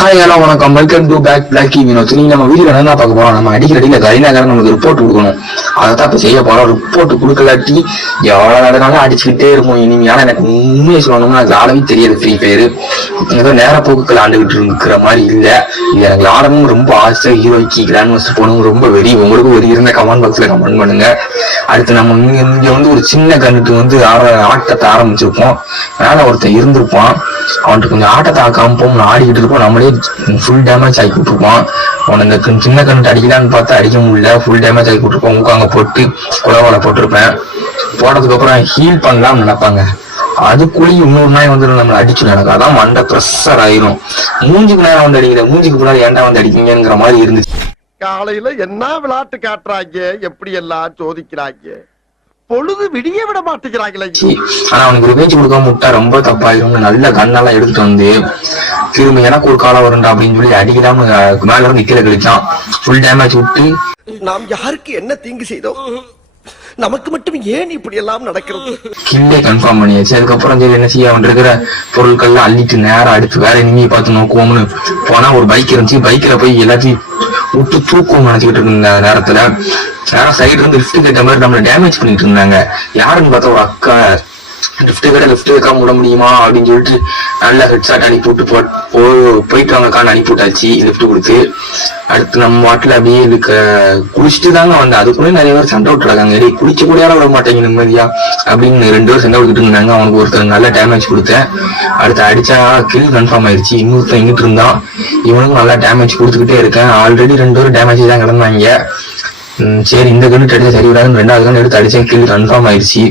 Hi hello வணக்கம், welcome to back Blacky Vinod. நீங்க நம்ம வீடியோ என்ன பார்க்க போறோம், நம்ம அடிக்கடியில கரிநாகரன் நமக்கு ரிப்போர்ட் கொடுக்கணும். அதை தான் இப்ப செய்ய போறோம். ரிப்போர்ட் கொடுக்கலாட்டி எவ்வளவு நடனாலும் அடிச்சுக்கிட்டே இருக்கும். இனிமையான எனக்கு உண்மையை சொல்லணும்னா எனக்கு ஆடவே தெரியாது. ஃப்ரீ ஃபயர் ஏதோ நேர போக்குகள் ஆண்டுகிட்டு இருக்கிற மாதிரி இல்ல. இது எனக்கு ஆடணும் ரொம்ப ஆசை. ஹீரோய்க்கு கிராண்ட் மாஸ்டர் போகணும் ரொம்ப வெறி. உங்களுக்கு வெறி இருந்த கமெண்ட் பாக்ஸ்ல கமெண்ட் பண்ணுங்க. அடுத்து நம்ம இங்க வந்து ஒரு சின்ன கண்ணுக்கு வந்து ஆட்டத்தை ஆரம்பிச்சிருப்போம். அதனால ஒருத்தன் இருந்திருப்பான், அவன்கிட்ட கொஞ்சம் ஆட்டத்தை காமிப்போம், ஆடிக்கிட்டு இருப்போம். நம்மளே ஃபுல் டேமேஜ் ஆகி விட்டுருப்போம். அவன் இந்த சின்ன கண்ணு அடிக்கலான்னு பார்த்தா அடிக்க முடியல, ஃபுல் டேமேஜ் ஆகி விட்டுருப்போம். அங்க போட்டு குலவால போட்டிருப்பேன். போட்டதுக்கு அப்புறம் ஹீல் பண்ணலாம்னு நினைப்பாங்க. அதுக்குள்ளேயும் இன்னொரு நாய் வந்து நம்மளை அடிச்சு நடக்கும். அதான் மண்டை ப்ரெஷர் ஆயிரும். மூஞ்சுக்கு நேரம் வந்து அடிக்கிற, மூஞ்சுக்கு முன்னாடி ஏன்டா வந்து அடிக்கீங்கிற மாதிரி இருந்துச்சு. காலையில என்ன விளையாட்டு காட்டுறாங்க, எப்படி எல்லாம் சோதிக்கிறாங்க, பொழுது விடிய விட மாட்டேங்கிறாங்களே. ஆனா அவனுக்கு ரிவெஞ்ச் கொடுக்காம விட்டா ரொம்ப தப்பாயிரும். நல்ல கண்ணெல்லாம் எடுத்துட்டு வந்து திரும்ப எனக்கு ஒரு காலம் வருண்டா அப்படின்னு சொல்லி அடிக்கலாம மேல இருந்து கீழே கழிச்சான். ஃபுல் டேமேஜ் விட்டு நாம் யாருக்கு என்ன தீங்கு செய்தோம், நமக்கு மட்டும் ஏன் இப்படி எல்லாம் நடக்கிறது, கில்லே கன்ஃபார்ம் பண்ணியாச்சு. அதுக்கப்புறம் சரி என்ன செய்ய, அவன் இருக்கிற பொருட்கள்லாம் அள்ளிட்டு நேரம் அடுத்து வேற இனிமே பார்த்து நோக்குவோம்னு போனா ஒரு பைக் இருந்துச்சு. பைக்ல போய் எல்லாத்தையும் விட்டு தூக்கம் நினைச்சுக்கிட்டு இருந்த நேரத்துல நேரம் சைடு இருந்து லிஃப்ட் கேட்ட மாதிரி நம்மளை டேமேஜ் பண்ணிட்டு இருந்தாங்க. யாருன்னு பார்த்தா ஒரு அக்கா. லிஃப்ட் வைக்காம விட முடியுமா அப்படின்னு சொல்லிட்டு நல்ல ஹெட்ஷாட் அனுப்பி விட்டு போயிட்டு வாங்கக்கான்னு அனுப்பி விட்டாச்சு லிஃப்ட் கொடுத்து. அடுத்து நம்ம வாட்டில் அப்படியே இதுக்கு குளிச்சுட்டு தாங்க வந்தேன். அதுக்குள்ளே நிறைய பேர் சண்டை விட்டுறாங்க. இடையே குளிச்சு கூட யாரும் விட மாட்டேங்க நிம்மதியா அப்படின்னு 2 பேர் சண்டை விட்டுட்டு இருந்தாங்க. அவனுக்கு ஒருத்தர் நல்ல டேமேஜ் கொடுத்தேன். அடுத்து அடிச்சா கில் கன்ஃபார்ம் ஆயிடுச்சு. இன்னொருத்தன் எங்கிட்டு இருந்தான், இவனுக்கும் நல்லா டேமேஜ் கொடுத்துக்கிட்டே இருக்கேன். ஆல்ரெடி 2 பேரும் டேமேஜ் தான் கிடந்தாங்க. சரி இந்த கண்ணு அடிச்சா சரி விடாதுன்னு 2வது கண்ணு எடுத்து அடிச்சேன். கில் கன்ஃபார்ம் ஆயிடுச்சு.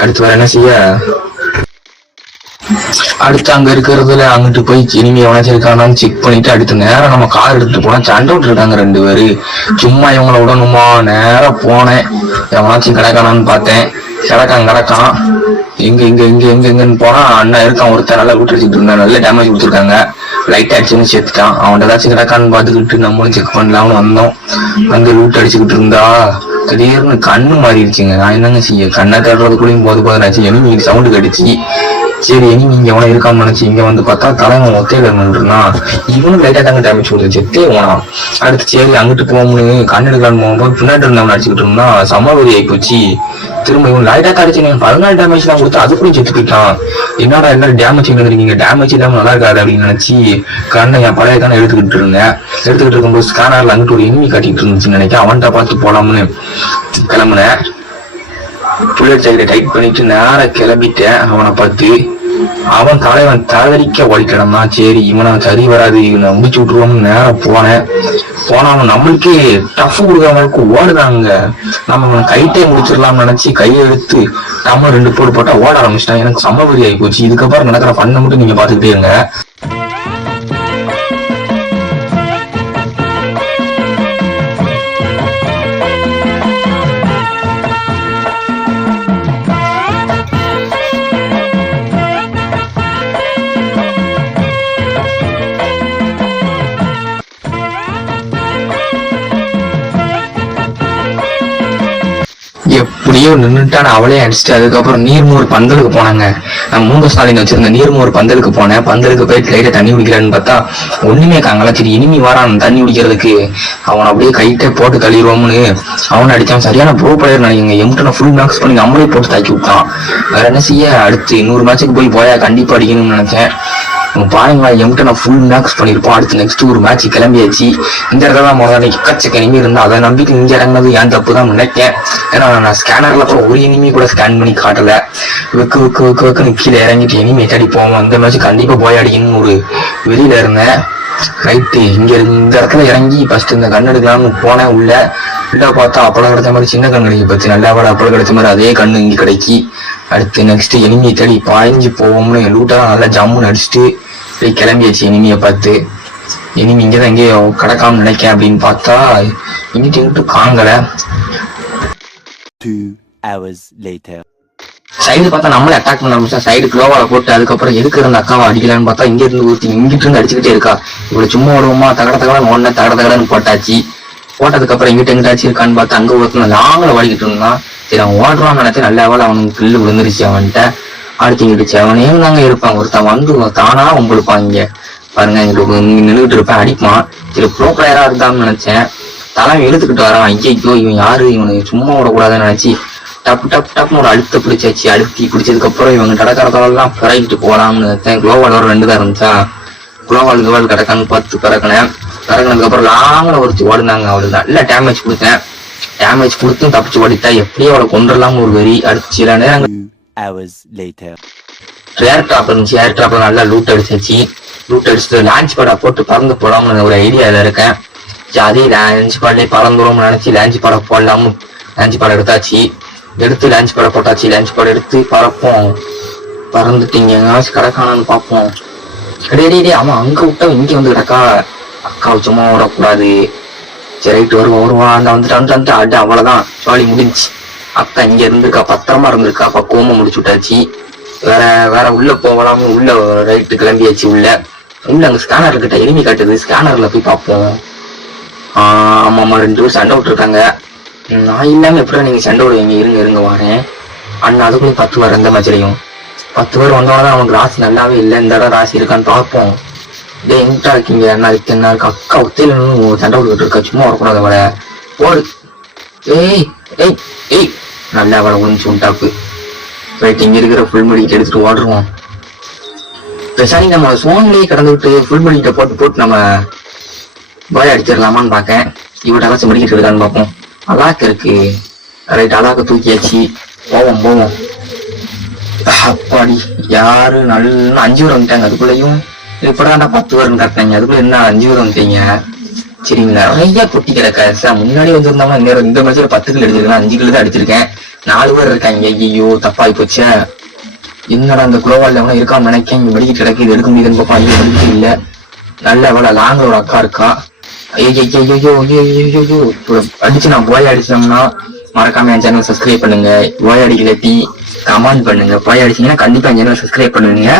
அடுத்து வேற என்ன செய்ய, அடுத்து அங்க இருக்கிறதுல அங்கிட்டு போய் இனிமே எவனாச்சிருக்கானான்னு செக் பண்ணிட்டு அடுத்த நேரம் நம்ம கார் எடுத்துட்டு போனா சண்டை விட்டு இருக்காங்க 2 பேரு. சும்மா இவங்களை விடணுமா, நேரம் போனேன். எவனாச்சும் கிடக்கானான்னு பார்த்தேன். கிடக்கான் எங்க எங்க எங்க எங்க எங்கன்னு போனா அண்ணா இருக்கான் ஒருத்தர் நல்லா விட்டு அடிச்சுட்டு இருந்தான். நல்ல டேமேஜ் கொடுத்துருக்காங்க. லைட் அடிச்சுன்னு சேர்த்துட்டான். அவன்கிட்ட ஏதாச்சும் கிடக்கான்னு பார்த்துக்கிட்டு நம்மளும் செக் பண்ணலாம்னு வந்தோம். வந்து லூட் அடிச்சுக்கிட்டு இருந்தா திடீர்னு கண்ணு மாறிடுச்சுங்க. நான் என்னங்க செய்ய, கண்ணை தேடுறதுக்குள்ளேயும் போதுனாச்சு. எனக்கு சவுண்டு கடிச்சு சரி இனி நீங்க எவனை இருக்கான்னு நினைச்சு இங்க வந்து பார்த்தா தலைவன் ஒத்தையில நின்றுனா இவனும் லைட்டா தாங்க டேமேஜ் கொடுத்து செத்தே போனான். அடுத்து சரி அங்கிட்டு போகும்போது கண்ணு எடுக்கலான்னு போகும்போது பின்னாடி இருந்தவன் அடிச்சுக்கிட்டு இருந்தா சமவெளி ஆகி போச்சு. திரும்ப இவன் லைட்டா அடிச்சு 14 டேமேஜ் எல்லாம் கொடுத்து அதுக்குள்ளேயும் செத்து போயிட்டான். என்னடா எல்லாரும் டேமேஜ் இருக்கீங்க, டேமேஜ் இல்லாம நல்லா இருக்காது அப்படின்னு நினைச்சு கண்ணை என் பழைய கண்ணை எடுத்துக்கிட்டு இருந்தேன். எடுத்துக்கிட்டு இருக்கும்போது ஸ்கேனர்ல அங்கிட்டு ஒரு எனிமி காட்டிட்டு இருந்துச்சுன்னு நினைக்கிறேன். அவன்கிட்ட பார்த்து போலாம்னு கிளம்புனேன். புல்லட் ஜாக்கெட்டை டைட் பண்ணிட்டு நேரம் கிளம்பிட்டேன். அவனை பார்த்து அவன் தலைவன் தவறிக்க ஓடிக்கிடமா. சரி இவனை சரி வராது, இவனை முடிச்சு விட்டுருவோம்னு நேரம் போனேன். அவன் நம்மளுக்கே டஃப் கொடுக்காமலுக்கு ஓடுதாங்க. நம்ம அவன் கைட்டே முடிச்சிடலாம்னு நினைச்சு கையை எடுத்து நம்ம 2 போட்டா ஓட ஆரம்பிச்சிட்டான். எனக்கு சமவெளி ஆகி போச்சு. இதுக்கப்புறம் நடக்கிற பண்ண மட்டும் நீங்க பாத்துக்கிட்டே இருங்க. எப்படியோ நின்றுட்டான அவளே அடிச்சுட்டு அதுக்கப்புறம் நீர்மூர் பந்தலுக்கு போனாங்க. நான் 3 ஸ்டாலின் வச்சிருந்த நீர்மூர் பந்தலுக்கு போனேன். பந்தலுக்கு போயிட்டு லைட்டா தண்ணி குடிக்கிறான்னு பார்த்தா ஒண்ணுமே காங்களா. சரி இனிமே வரான் தண்ணி குடிக்கிறதுக்கு, அவன் அப்படியே கைட்டே போட்டு கழிவுவோம்னு அவனை அடிச்சான். சரியான ப்ரோ பிளேயர் நினைக்கிறேன். எம்கிட்ட ஃபுல் மேக்ஸ் பண்ணி நம்மளே போட்டு தாக்கி விட்டான். வேற என்ன செய்ய, அடுத்து 100 மேட்சுக்கு போயா கண்டிப்பா அடிக்கணும்னு நினைச்சேன். பாருங்களா எம்கிட்ட நான் ஃபுல் மேக்ஸ் பண்ணிருப்போம். அடுத்து நெக்ஸ்ட் ஒரு மேட்ச் கிளம்பியாச்சு. இந்த இடத்துல முதல்ல எக்கச்சக்க எனிமி இருந்தா அதை நம்பிட்டு இங்க இறங்கினது ஏன் தப்பு தான் நினைக்கேன். ஏன்னா நான் ஸ்கேனர்ல அப்புறம் ஒரு எனிமி கூட ஸ்கேன் பண்ணி காட்டல. வெக்குன்னு கீழே இறங்கிட்டு எனிமி தேடி போவோம். அந்த மேட்ச் கண்டிப்பா போய் அடிக்கணும்னு ஒரு வெளியில இருந்தேன். ரைட்டு இந்த இடத்துல இறங்கி ஃபர்ஸ்ட் இந்த கண் எடுக்கலாம்னு போனேன். உள்ள பார்த்தா அப்பளம் கிடைச்ச மாதிரி சின்ன கண் கிடைக்கு பத்தி நல்லா விட அப்பளம் கிடைச்ச மாதிரி அதே கண்ணு இங்க கிடைக்கி. அடுத்து நெக்ஸ்ட் எனிமியை தேடி பாய்ஞ்சு போவோம்னு லூட்டெல்லாம் நல்லா ஜம்முன்னு அடிச்சுட்டு போய் கிளம்பியாச்சு. எனிமியை பார்த்து எனிமி இங்கதான் எங்கேயோ கிடக்காம நினைக்கேன் அப்படின்னு பார்த்தா இங்கிட்டு காங்கல. 2 hours later. சைடு பார்த்தா நம்மளே அட்டாக் பண்ண ஆரம்பிச்சா சைடு க்ளோவால போட்டு அதுக்கப்புறம் எதுக்கு இருந்த அக்காவை அடிக்கலான்னு பார்த்தா இங்க இருந்து ஊத்தி இங்கிட்டு இருந்து அடிச்சுக்கிட்டே இருக்கா. இவ்வளவு சும்மா விடுவோமா, தகடன்னு ஒன்ன தகடன்னு போட்டாச்சு. போட்டதுக்கு அப்புறம் எங்கிட்டாச்சும் இருக்கான்னு பார்த்தா அங்க ஒருத்தன லாங்கில ஓடிக்கிட்டு இருந்தான். சரி அவன் ஓடுறான்னு நினைச்சேன். நல்ல வேலை அவனுக்கு கில்லு விழுந்துருச்சு அவன்கிட்ட. அடுத்து இங்கிட்டு செவனே தாங்க இருப்பான். ஒருத்தன் வந்து தானா உங்களுப்பாங்க பாருங்க இங்க நின்றுட்டு இருப்பேன், அடிப்பான். சரி ப்ரோ பிளேயரா இருந்தான்னு நினைச்சேன். தலைமை இழுத்துக்கிட்டு வரான். ஐயோ இவன் யாரு, இவனுக்கு சும்மா விடக்கூடாதுன்னு நினைச்சு டப்பு டப்பு டப்புன்னு ஒரு அழுத்த பிடிச்சாச்சு. அழுத்தி பிடிச்சதுக்கு அப்புறம் இவங்க கடற்கரத்தெல்லாம் பிறகிட்டு போகலாம்னு நினைச்சேன். குளோவால் ஒரு 2 தான் இருந்துச்சா, குளோவால் கிடக்கான்னு 10 பிறகுனதுக்கு அப்புறம் லாங்கில் ஒருத்தி ஓடுனாங்க. அவளுக்கு நல்ல டேமேஜ் கொடுத்தேன். டேமேஜ் கொடுத்தும் தப்பிச்சு ஓடிட்டா. எப்படியும் அவளை கொண்டுடலாம்னு ஒரு வெறி. அடுத்து சில நேரம் 2 hours later. ஏர் ட்ராப் இருந்துச்சு. ஏர் ட்ராப்ல நல்லா லூட் அடிச்சாச்சு. லூட் அடிச்சுட்டு லான்ச் பேடா போட்டு பறந்து போடாமனு ஒரு ஐடியால இருக்கேன். அதே லான்ச் பேட்லயே பறந்துடும் நினைச்சு லான்ச் பேடை போடலாம லான்ச் பேடை எடுத்தாச்சு. எடுத்து லான்ச் பேடை போட்டாச்சு. லான்ச் பேடை எடுத்து பறப்போம். பறந்துட்டீங்க எங்காச்சும் கிடக்கானான்னு பார்ப்போம். கிடையாது அவன் அங்க விட்டா இங்க வந்து கிடக்கா. அக்கா சும்மா விடக்கூடாது. சரி ரைட்டு வருவா அந்த வந்துட்டு அடு அவ்வளவுதான், ஜாலி முடிஞ்சு. அக்கா இங்க இருந்திருக்கா, பத்திரமா இருந்திருக்கா. பக்குவமா முடிச்சு விட்டாச்சு. வேற உள்ள போகலாம உள்ள ரைட்டு கிளம்பியாச்சு. உள்ள அங்க ஸ்கேனர் கிட்ட எளிமை காட்டுது. ஸ்கேனர்ல போய் பார்ப்போம். ஆமாமா 2 பேர் சண்டை விட்டுருக்காங்க. நான் இல்லாம எப்படி நீங்க சண்டை விடுவீங்க? இருங்க வரேன். அண்ணா அதுக்குள்ளே 10 பேர் எந்த மேட்ச்லையும் 10 பேர் வந்தோடனே அவனுக்கு ராசி நல்லாவே இல்லை. இந்த இடம் ராசி இருக்கான்னு பார்ப்போம். டே எங்கிட்டா இருக்கீங்க என்ன இருக்கு என்ன இருக்கு? அக்கா ஒத்தையில சண்டை விட்டுக்கிட்டு இருக்கா. சும்மா வரக்கூடாது அவளை. ஓடு. ஏய் நல்லா அவளை ஒழிச்சு உண்டாப்பு. ரைட் இங்க இருக்கிற ஃபுல் மெடிக்கிட்ட எடுத்துட்டு ஓடுறோம். பெசாரி நம்ம சோன்லயே கடந்து விட்டு ஃபுல் மெடிக்கிட்ட போட்டு நம்ம பாய் அடிச்சிடலாமான்னு பார்க்கேன். இவட்ட அலாச்சு மெடிக்கிட்டு இருக்கான்னு பார்ப்போம். அலாக்கு இருக்கு. ரைட் அலாக்க தூக்கியாச்சு. போவோம். அப்பாடி யாரு நல்லா 5 பேர் வந்துட்டாங்க. அதுக்குள்ளயும் இப்படாண்டா 10 பேர் கட்டினாங்க. அதுக்குள்ள என்ன 5 பேர் வந்துட்டீங்க? சரிங்களா, நிறைய பொட்டி கிடக்க. முன்னாடி வந்திருந்தாங்கன்னா இந்த மேட்ச்ல 10 கிலோ அடிச்சிருக்கேன், 5 கிலோ தான் அடிச்சிருக்கேன். 4 பேர் இருக்காங்க. ஐயோ தப்பாகி போச்சே. என்னடா அந்த குளோவால் எவனா இருக்கான்னு நினைக்கேன். இங்க படிக்கிட்டு கிடக்கு. இது எடுக்க முடியுதுன்னு பார்ப்பா. ஐயோ படிக்க இல்ல. நல்ல வேலை லாங்ல ஒரு அக்கா இருக்கா. ஐயோ அடிச்சு நான் போய் அடிச்சோம்னா மறக்காம என் சேனல் சப்ஸ்கிரைப் பண்ணுங்க. போய் அடிக்கலத்தி கமெண்ட் பண்ணுங்க. போய் அடிச்சீங்கன்னா கண்டிப்பா என் சேனல் சப்ஸ்கிரைப் பண்ணுவீங்க.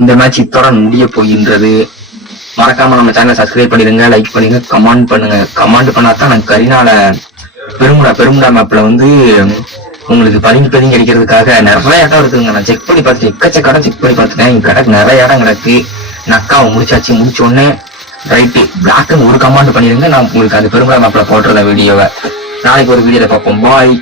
இந்த மேட்ச் இத்தோட முடிய போகின்றது. மறக்காம நம்ம சேனலை சப்ஸ்கிரைப் பண்ணிடுங்க, லைக் பண்ணுங்க, கமெண்ட் பண்ணுங்க. கமெண்ட் பண்ணாதான் எனக்கு கரினால பெருமுடா மேப்ல உங்களுக்கு பதிங்க அடிக்கிறதுக்காக நிறைய இடம் இருக்குங்க. நான் செக் பண்ணி பார்த்துட்டு எக்கச்சக்க இடம் செக் பண்ணி பார்த்துட்டேன். இங்க கிடக்கு நிறைய இடம் கிடக்கு. நக்காவை முடிச்சாச்சு. முடிச்ச உடனே ரைட்டு பிளாக்னு ஒரு கமெண்ட் பண்ணிடுங்க. நான் உங்களுக்கு அந்த பெருமுடா மேப்ல போட்டுறத வீடியோவை நாளைக்கு ஒரு வீடியோல பார்ப்போம். பாய்.